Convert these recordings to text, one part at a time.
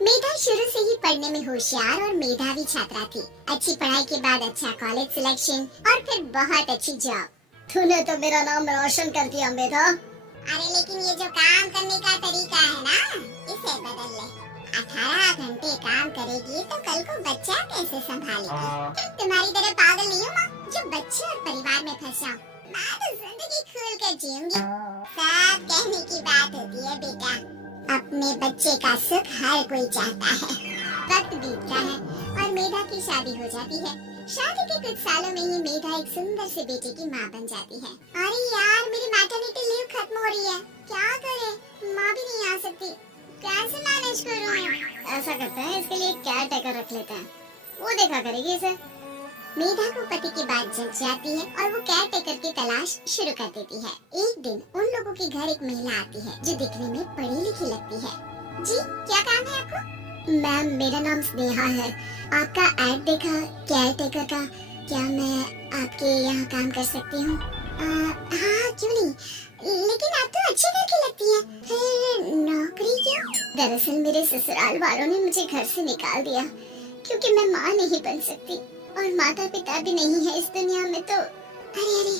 मेधा शुरू से ही पढ़ने में होशियार और मेधावी छात्रा थी। अच्छी पढ़ाई के बाद अच्छा कॉलेज सिलेक्शन और फिर बहुत अच्छी जॉब। तूने तो मेरा नाम रोशन कर दिया मेधा। अरे लेकिन ये जो काम करने का तरीका है ना, इसे बदल ले। 18 घंटे काम करेगी तो कल को बच्चा कैसे संभालेगी? तुम्हारी तरह पागल नहीं हूँ माँ जो बच्चे और परिवार में फंस जाऊँ। मैं तो जिंदगी खुल कर जीऊंगी। सब कहने की बात होती है बेटा। अपने बच्चे का सुख हर कोई चाहता है। वक्त बीतता है और मेधा की शादी हो जाती है। शादी के कुछ सालों में ही मेधा एक सुंदर से बेटे की माँ बन जाती है। अरे यार मेरी मैटरनिटी लीव खत्म हो रही है, क्या करें? माँ भी नहीं आ सकती, कैसे मैनेज करूँ? ऐसा करते हैं, इसके लिए केयर टेकर रख लेते हैं, वो देखा करेगी इसे। मेधा को पति की बात जग जाती है और वो केयर टेकर की तलाश शुरू कर देती है। एक दिन उन लोगों के घर एक महिला आती है जो दिखने में पढ़ी लिखी लगती है। जी क्या काम है आपको? मैम मेरा नाम स्नेहा है, आपका ऐड देखा केयर टेकर का, क्या मैं आपके यहाँ काम कर सकती हूँ? हाँ क्यों नहीं, लेकिन आप तो अच्छे घर की लगती हैं, फिर नौकरी क्यों? दरअसल मेरे ससुराल वालों ने मुझे घर से निकाल दिया क्योंकि मैं माँ नहीं बन सकती और माता पिता भी नहीं है इस दुनिया में। तो अरे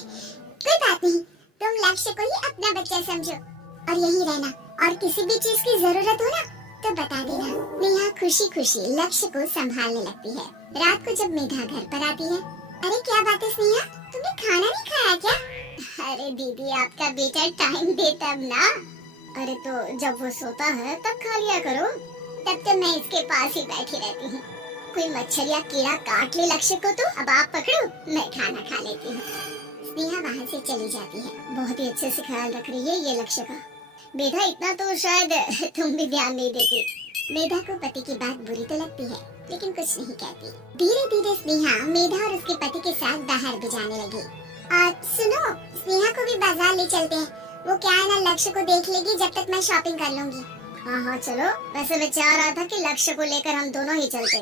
कोई बात नहीं, तुम लक्ष्य को ही अपना बच्चा समझो और यही रहना, और किसी भी चीज की जरूरत हो ना तो बता देना। नेहा खुशी खुशी लक्ष्य को संभालने लगती है। रात को जब मेधा घर पर आती है, अरे क्या बात है स्नेहा, तुमने खाना नहीं खाया क्या? अरे दीदी आपका बेटा टाइम दे तब ना। अरे तो जब वो सोता है तब खा लिया करो। तब तो मैं इसके पास ही बैठी रहती हूँ। कोई मच्छर या कीड़ा काट ले लक्ष्य को तो अब आप पकड़ो, मैं खाना खा लेती हूँ। स्नेहा वहाँ से चली जाती है। बहुत ही अच्छे से ख्याल रख रही है ये लक्ष्य का। मेधा इतना तो शायद तुम भी ध्यान नहीं देती। मेधा को पति की बात बुरी तो लगती है लेकिन कुछ नहीं कहती। धीरे धीरे स्नेहा मेधा और उसके पति के साथ बाहर भी जाने लगी। सुनो, स्नेहा को भी बाजार ले चलते हैं, वो क्या है ना लक्ष्य को देख लेगी जब तक मैं शॉपिंग कर लूंगी। हाँ चलो, वैसे मैं चाह रहा था कि लक्ष्य को लेकर हम दोनों ही चलते।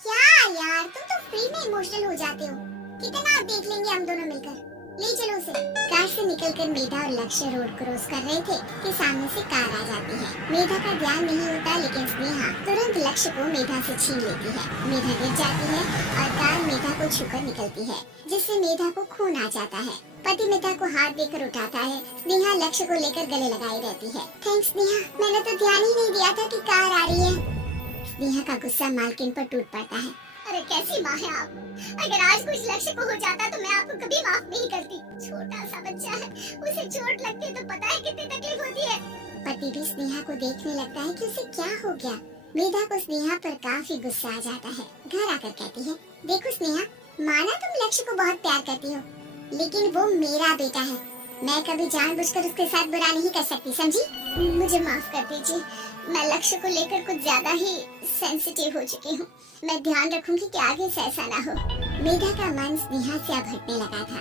क्या यार तुम तो फ्री में इमोशनल हो जाते हो, कितना आप देख लेंगे हम दोनों मिलकर, ले चलो उसे। कार से निकलकर मेधा और लक्ष्य रोड क्रॉस कर रहे थे कि सामने से कार आ जाती है। मेधा का ध्यान नहीं होता लेकिन स्नेहा तुरंत लक्ष्य को मेधा से छीन लेती है। मेधा गिर जाती है और कार मेधा को छूकर निकलती है जिससे मेधा को खून आ जाता है। पति मेधा को हाथ देकर उठाता है। स्नेहा लक्ष्य को लेकर गले लगाई रहती है। थैंक्स स्नेहा, मैंने तो ध्यान ही नहीं दिया था कि कार आ रही है। स्नेहा का गुस्सा मालकिन पर टूट पड़ता है। अरे कैसी माँ है आप, अगर आज कुछ लक्ष्य को हो जाता तो मैं आपको कभी माफ नहीं करती। छोटा सा बच्चा है, उसे चोट लगती है तो पता है कितनी तकलीफ होती है। पति भी स्नेहा को देखने लगता है कि उसे क्या हो गया। मेधा को स्नेहा पर काफी गुस्सा आ जाता है। घर आकर कहती है, देखो स्नेहा, माना तुम लक्ष्य को बहुत प्यार करती हो लेकिन वो मेरा बेटा है, मैं कभी जानबूझकर उसके साथ बुरा नहीं कर सकती, समझी? मुझे माफ कर दीजिए, मैं लक्ष्य को लेकर कुछ ज्यादा ही सेंसिटिव हो चुकी हूँ। मैं ध्यान रखूंगी कि आगे से ऐसा ना हो। मेधा का मन स्नेहा से अब हटने लगा था।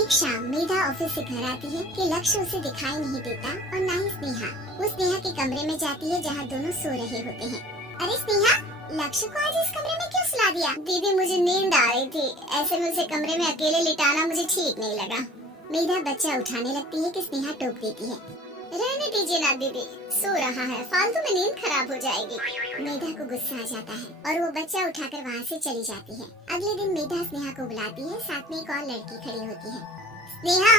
एक शाम मेधा ऑफिस से घर आती है कि लक्ष्य उसे दिखाई नहीं देता और ना ही स्नेहा। वो स्नेहा के कमरे में जाती है जहाँ दोनों सो रहे होते हैं। अरे स्नेहा, लक्ष्य को आज इस कमरे में क्यों सुला दिया? दीदी मुझे नींद आ रही थी, ऐसे में उसे कमरे में अकेले लिटाना मुझे ठीक नहीं लगा। मेधा बच्चा उठाने लगती है कि स्नेहा टोक देती है। रहने दीजिए ना दीदी, सो रहा है, फालतू में नींद खराब हो जाएगी। मेधा को गुस्सा आ जाता है और वो बच्चा उठाकर वहाँ से चली जाती है। अगले दिन मेधा स्नेहा को बुलाती है, साथ में एक और लड़की खड़ी होती है। स्नेहा,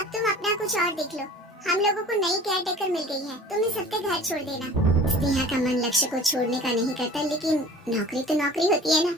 अब तुम अपना कुछ और देख लो, हम लोगों को नई केयर टेकर मिल गई है, तुम इस हफ्ते घर छोड़ देना। स्नेहा का मन लक्ष्य को छोड़ने का नहीं करता लेकिन नौकरी तो नौकरी होती है ना।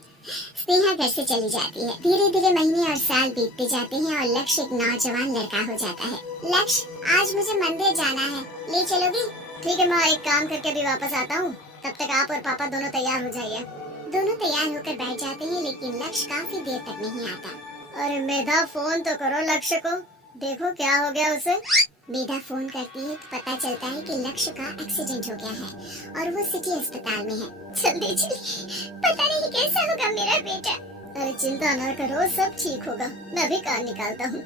स्नेहा घर से चली जाती है। धीरे धीरे महीने और साल बीतते जाते हैं और लक्ष्य एक नौजवान लड़का हो जाता है। लक्ष्य, आज मुझे मंदिर जाना है, ले चलोगी? ठीक है माँ, एक काम करके अभी वापस आता हूँ, तब तक आप और पापा दोनों तैयार हो जाइए। दोनों तैयार होकर बैठ जाते हैं लेकिन लक्ष्य काफी देर तक नहीं आता। अरे मेधा, फोन तो करो लक्ष्य को, देखो क्या हो गया उसे। मेधा फोन करती है तो पता चलता है कि लक्ष्य का एक्सीडेंट हो गया है और वो सिटी अस्पताल में है। जल्दी चलिए, पता नहीं कैसा होगा मेरा बेटा। अरे चिंता न करो, सब ठीक होगा, मैं भी कार निकालता हूँ।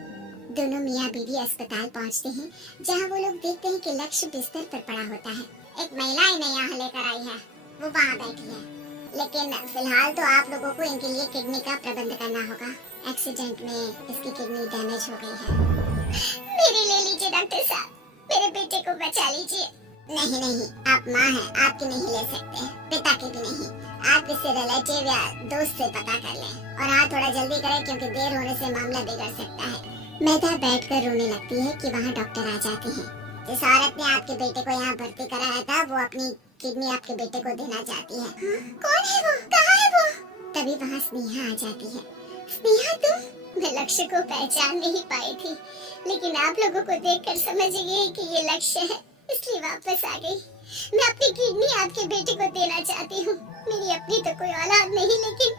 दोनों मियाँ बीवी अस्पताल पहुँचते हैं जहाँ वो लोग देखते हैं कि लक्ष्य बिस्तर पर पड़ा होता है। एक महिला इन्हें यहाँ लेकर आई है, वो वहाँ बैठी है, लेकिन फिलहाल तो आप लोगों को इनके लिए किडनी का प्रबंध करना होगा। एक्सीडेंट में इसकी किडनी डैमेज हो गई है। मेरी ले लीजिए डॉक्टर साहब, मेरे बेटे को बचा लीजिए। नहीं नहीं, आप माँ हैं, आपकी नहीं ले सकते, पिता की भी नहीं। आप किसी रिलेटिव या दोस्त से पता कर लें और हाँ थोड़ा जल्दी करें क्योंकि देर होने से मामला बिगड़ सकता है। मेधा बैठकर रोने लगती है कि वहाँ डॉक्टर आ जाते हैं। जिस औरत ने आपके बेटे को यहाँ भर्ती कराया था वो अपनी किडनी आपके बेटे को देना चाहती है। कौन है वो? कहाँ है वो? तभी वहाँ स्नेहा आ जाती है। स्नेहा तुम? मैं लक्ष्य को पहचान नहीं पाई थी, लेकिन आप लोगों को देखकर समझ गई कि ये लक्ष्य है, इसलिए वापस आ गई। मैं अपनी किडनी आपके बेटे को देना चाहती हूँ। मेरी अपनी तो कोई औलाद नहीं, लेकिन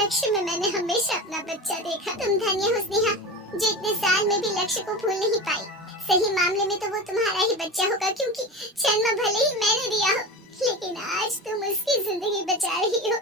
लक्ष्य में मैंने हमेशा अपना बच्चा देखा। तुम धन्य हो स्नेहा, जो इतने साल में भी लक्ष्य को भूल नहीं पाई। सही मामले में तो वो तुम्हारा ही बच्चा होगा, क्योंकि जन्म भले ही मैंने दिया हो, लेकिन आज तुम उसकी जिंदगी बचा रही हो।